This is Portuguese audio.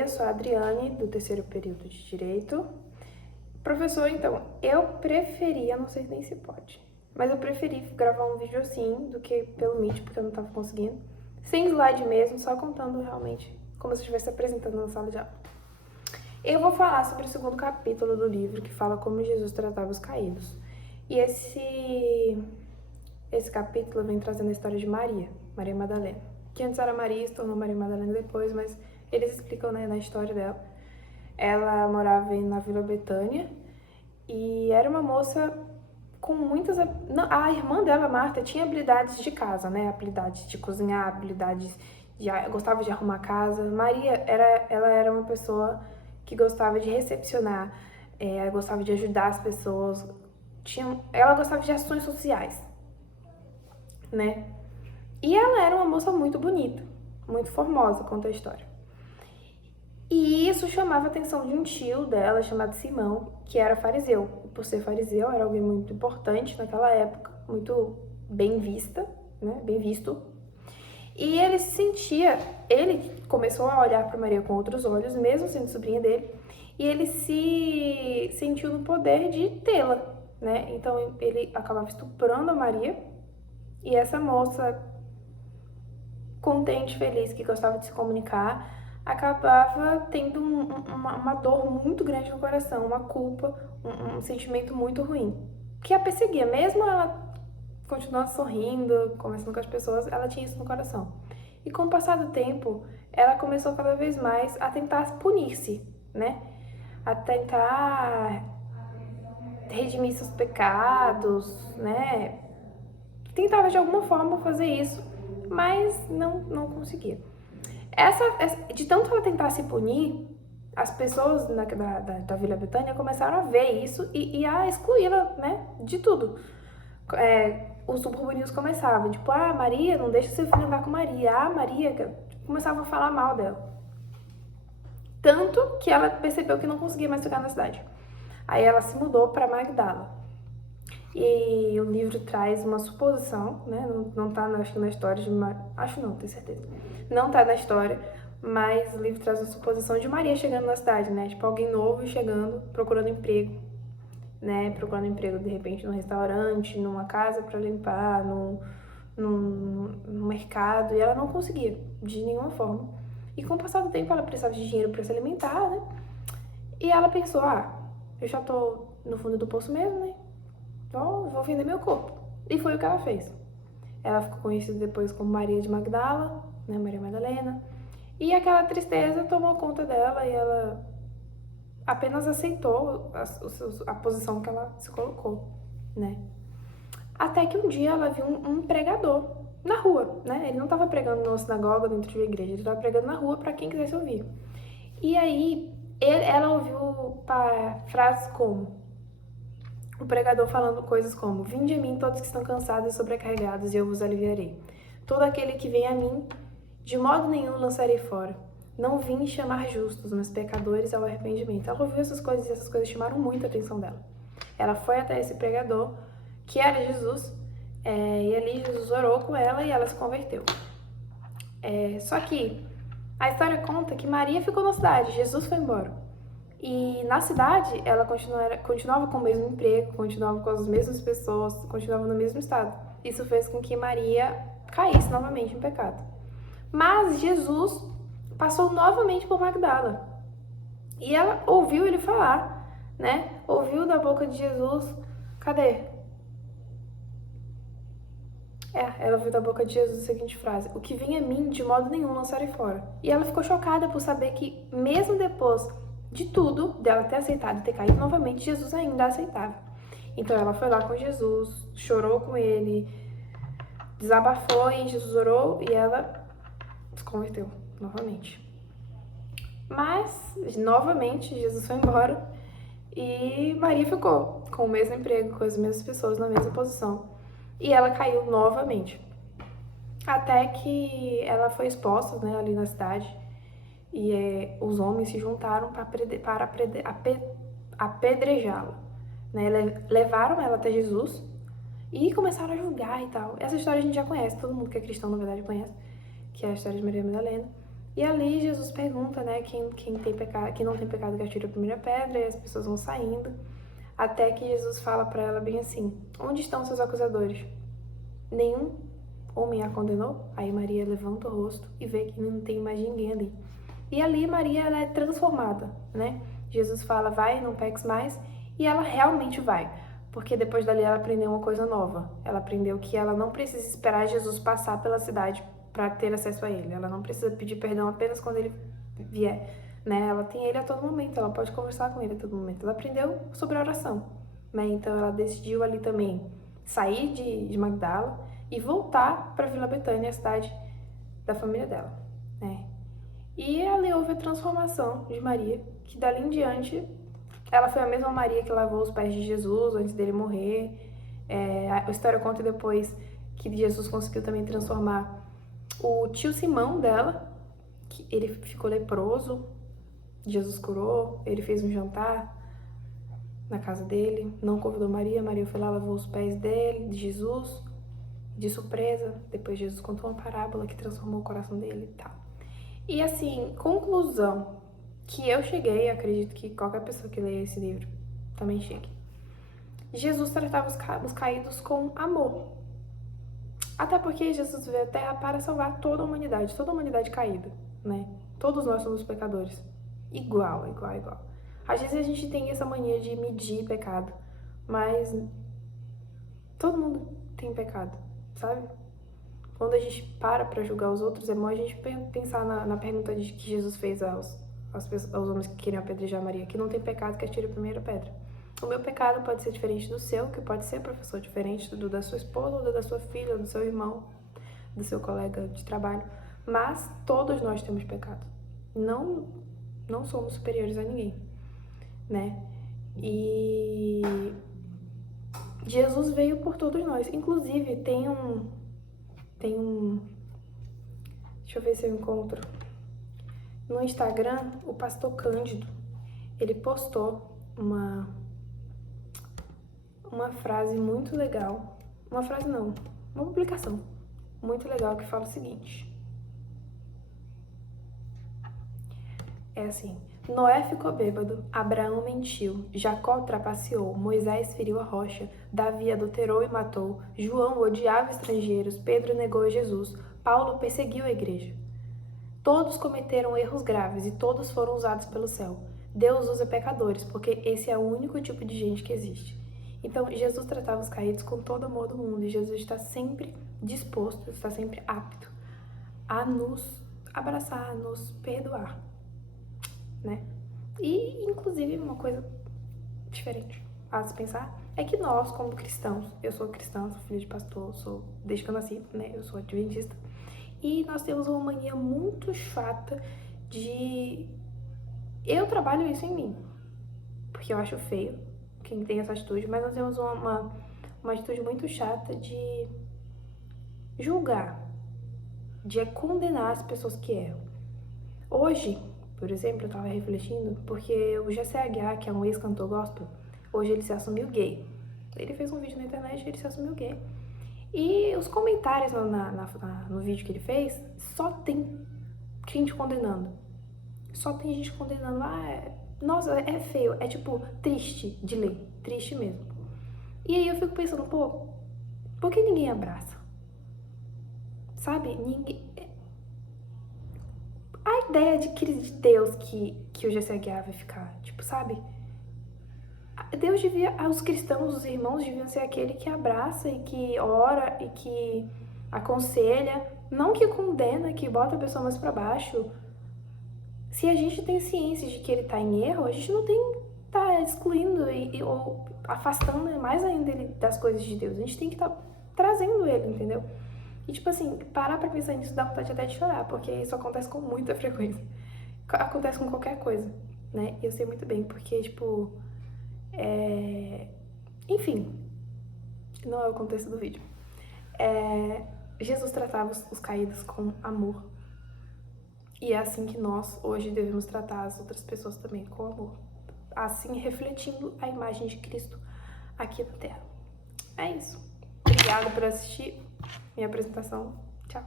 Oi, eu sou a Adriane, do terceiro período de Direito. Professor, então, eu preferia, não sei nem se pode, mas eu preferi gravar um vídeo assim do que pelo Meet, porque eu não estava conseguindo. Sem slide mesmo, só contando realmente como se eu estivesse apresentando na sala de aula. Eu vou falar sobre o segundo capítulo do livro, que fala como Jesus tratava os caídos. E esse capítulo vem trazendo a história de Maria Madalena, que antes era Maria, se tornou Maria Madalena depois, mas eles explicam, né, na história dela. Ela morava na Vila Betânia e era uma moça com muitas... A irmã dela, Marta, tinha habilidades de casa, né? Habilidades de cozinhar, habilidades gostava de arrumar casa. Maria, ela era uma pessoa que gostava de recepcionar, gostava de ajudar as pessoas. Ela gostava de ações sociais, né? E ela era uma moça muito bonita, muito formosa, conta a história. E isso chamava a atenção de um tio dela, chamado Simão, que era fariseu. Por ser fariseu, era alguém muito importante naquela época, muito bem vista, né? Bem visto. E ele começou a olhar para Maria com outros olhos, mesmo sendo sobrinha dele, e ele se sentiu no poder de tê-la, né? Então ele acabava estuprando a Maria, e essa moça, contente, feliz, que gostava de se comunicar, acabava tendo uma dor muito grande no coração, uma culpa, um sentimento muito ruim, que a perseguia. Mesmo ela continuando sorrindo, conversando com as pessoas, ela tinha isso no coração. E com o passar do tempo, ela começou cada vez mais a tentar punir-se, né? A tentar redimir seus pecados, né? Tentava de alguma forma fazer isso, mas não conseguia. De tanto ela tentar se punir, as pessoas da Vila Betânia começaram a ver isso e a excluí-la, né, de tudo. Os burburinhos começavam, tipo, Maria, não deixa seu filho andar com Maria. Maria, começavam a falar mal dela. Tanto que ela percebeu que não conseguia mais ficar na cidade. Aí ela se mudou para Magdala. E o livro traz uma suposição, né? Não tá, acho que na história de acho não, tenho certeza. Não tá na história, mas o livro traz uma suposição de Maria chegando na cidade, né? Tipo, alguém novo chegando, procurando emprego, né? Procurando emprego, de repente, num restaurante, numa casa para limpar, num mercado, e ela não conseguia, de nenhuma forma. E com o passar do tempo, ela precisava de dinheiro para se alimentar, né? E ela pensou, eu já tô no fundo do poço mesmo, né? Vou vender meu corpo. E foi o que ela fez. Ela ficou conhecida depois como Maria de Magdala, né, Maria Madalena. E aquela tristeza tomou conta dela e ela apenas aceitou a posição que ela se colocou, né. Até que um dia ela viu um pregador na rua, né. Ele não estava pregando numa sinagoga dentro de uma igreja, ele estava pregando na rua para quem quisesse ouvir. E aí ela ouviu frases como o pregador falando coisas como: vinde a mim todos que estão cansados e sobrecarregados, e eu vos aliviarei. Todo aquele que vem a mim, de modo nenhum lançarei fora. Não vim chamar justos, mas pecadores ao arrependimento. Ela ouviu essas coisas e essas coisas chamaram muito a atenção dela. Ela foi até esse pregador, que era Jesus, e ali Jesus orou com ela e ela se converteu. Só que a história conta que Maria ficou na cidade, Jesus foi embora. E na cidade, ela continuava com o mesmo emprego, continuava com as mesmas pessoas, continuava no mesmo estado. Isso fez com que Maria caísse novamente em pecado. Mas Jesus passou novamente por Magdala. E ela ouviu ele falar, né? Ouviu da boca de Jesus. Cadê? Ela ouviu da boca de Jesus a seguinte frase: o que vem a mim, de modo nenhum lançarei fora. E ela ficou chocada por saber que, mesmo depois de tudo, dela ter aceitado e ter caído novamente, Jesus ainda a aceitava. Então ela foi lá com Jesus, chorou com ele, desabafou, e Jesus orou e ela se converteu novamente. Mas, novamente, Jesus foi embora e Maria ficou com o mesmo emprego, com as mesmas pessoas, na mesma posição. E ela caiu novamente. Até que ela foi exposta, né, ali na cidade. E os homens se juntaram para apedrejá-la. Né? Levaram ela até Jesus e começaram a julgar e tal. Essa história a gente já conhece, todo mundo que é cristão, na verdade, conhece, que é a história de Maria Madalena. E ali Jesus pergunta, né, quem tem pecado, quem não tem pecado que atire a primeira pedra, e as pessoas vão saindo, até que Jesus fala para ela bem assim: onde estão seus acusadores? Nenhum homem a condenou? Aí Maria levanta o rosto e vê que não tem mais ninguém ali. E ali Maria, ela é transformada, né? Jesus fala: vai, não peques mais, e ela realmente vai. Porque depois dali ela aprendeu uma coisa nova. Ela aprendeu que ela não precisa esperar Jesus passar pela cidade para ter acesso a ele. Ela não precisa pedir perdão apenas quando ele vier, né? Ela tem ele a todo momento, ela pode conversar com ele a todo momento. Ela aprendeu sobre a oração, né? Então ela decidiu ali também sair de Magdala e voltar para Vila Betânia, a cidade da família dela, né? E ali houve a transformação de Maria, que dali em diante ela foi a mesma Maria que lavou os pés de Jesus antes dele morrer. A história conta depois que Jesus conseguiu também transformar o tio Simão dela, que ele ficou leproso, Jesus curou, ele fez um jantar na casa dele, não convidou Maria, Maria foi lá, lavou os pés dele, de Jesus, de surpresa. Depois Jesus contou uma parábola que transformou o coração dele e tal. E assim, conclusão que eu cheguei, acredito que qualquer pessoa que lê esse livro também chegue. Jesus tratava os caídos com amor. Até porque Jesus veio à Terra para salvar toda a humanidade caída, né? Todos nós somos pecadores. Igual. Às vezes a gente tem essa mania de medir pecado, mas todo mundo tem pecado, sabe? Quando a gente para julgar os outros, é bom a gente pensar na pergunta que Jesus fez aos homens que queriam apedrejar Maria, que não tem pecado que atire a primeira pedra. O meu pecado pode ser diferente do seu, que pode ser, professor, diferente do da sua esposa, ou do da sua filha, ou do seu irmão, do seu colega de trabalho. Mas todos nós temos pecado. Não somos superiores a ninguém, né? E Jesus veio por todos nós. Inclusive, tem um... Deixa eu ver se eu encontro. No Instagram, o pastor Cândido, ele postou uma frase muito legal. Uma frase não, uma publicação muito legal que fala o seguinte. É assim: Noé ficou bêbado, Abraão mentiu, Jacó trapaceou, Moisés feriu a rocha, Davi adulterou e matou, João odiava estrangeiros, Pedro negou Jesus, Paulo perseguiu a igreja. Todos cometeram erros graves e todos foram usados pelo céu. Deus usa pecadores, porque esse é o único tipo de gente que existe. Então, Jesus tratava os caídos com todo o amor do mundo, e Jesus está sempre disposto, está sempre apto a nos abraçar, a nos perdoar, né? E, inclusive, uma coisa diferente a se pensar é que nós, como cristãos, eu sou cristã, sou filha de pastor, sou desde que eu nasci, né? Eu sou adventista. E nós temos uma mania muito chata de... Eu trabalho isso em mim, porque eu acho feio quem tem essa atitude, mas nós temos uma atitude muito chata de julgar, de condenar as pessoas que erram. Hoje, por exemplo, eu tava refletindo, porque o Jesse Aguiar, que é um ex-cantor gospel, hoje ele se assumiu gay. Ele fez um vídeo na internet e ele se assumiu gay. E os comentários no vídeo que ele fez, só tem gente condenando. Só tem gente condenando. Nossa, é feio. É tipo, triste de ler. Triste mesmo. E aí eu fico pensando, pô, por que ninguém abraça? Sabe? Ninguém... A ideia de Deus que o Jesse Aguiar vai ficar, tipo, sabe? Deus devia, os cristãos, os irmãos deviam ser aquele que abraça e que ora e que aconselha, não que condena, que bota a pessoa mais pra baixo. Se a gente tem ciência de que ele tá em erro, a gente não tem que tá excluindo ou afastando mais ainda ele das coisas de Deus. A gente tem que estar trazendo ele, entendeu? E tipo assim, parar pra pensar nisso dá vontade até de chorar, porque isso acontece com muita frequência. Acontece com qualquer coisa, né? E eu sei muito bem, porque tipo... Enfim, não é o contexto do vídeo. Jesus tratava os caídos com amor. E é assim que nós, hoje, devemos tratar as outras pessoas também, com amor. Assim, refletindo a imagem de Cristo aqui na Terra. É isso. Obrigada por assistir minha apresentação. Tchau.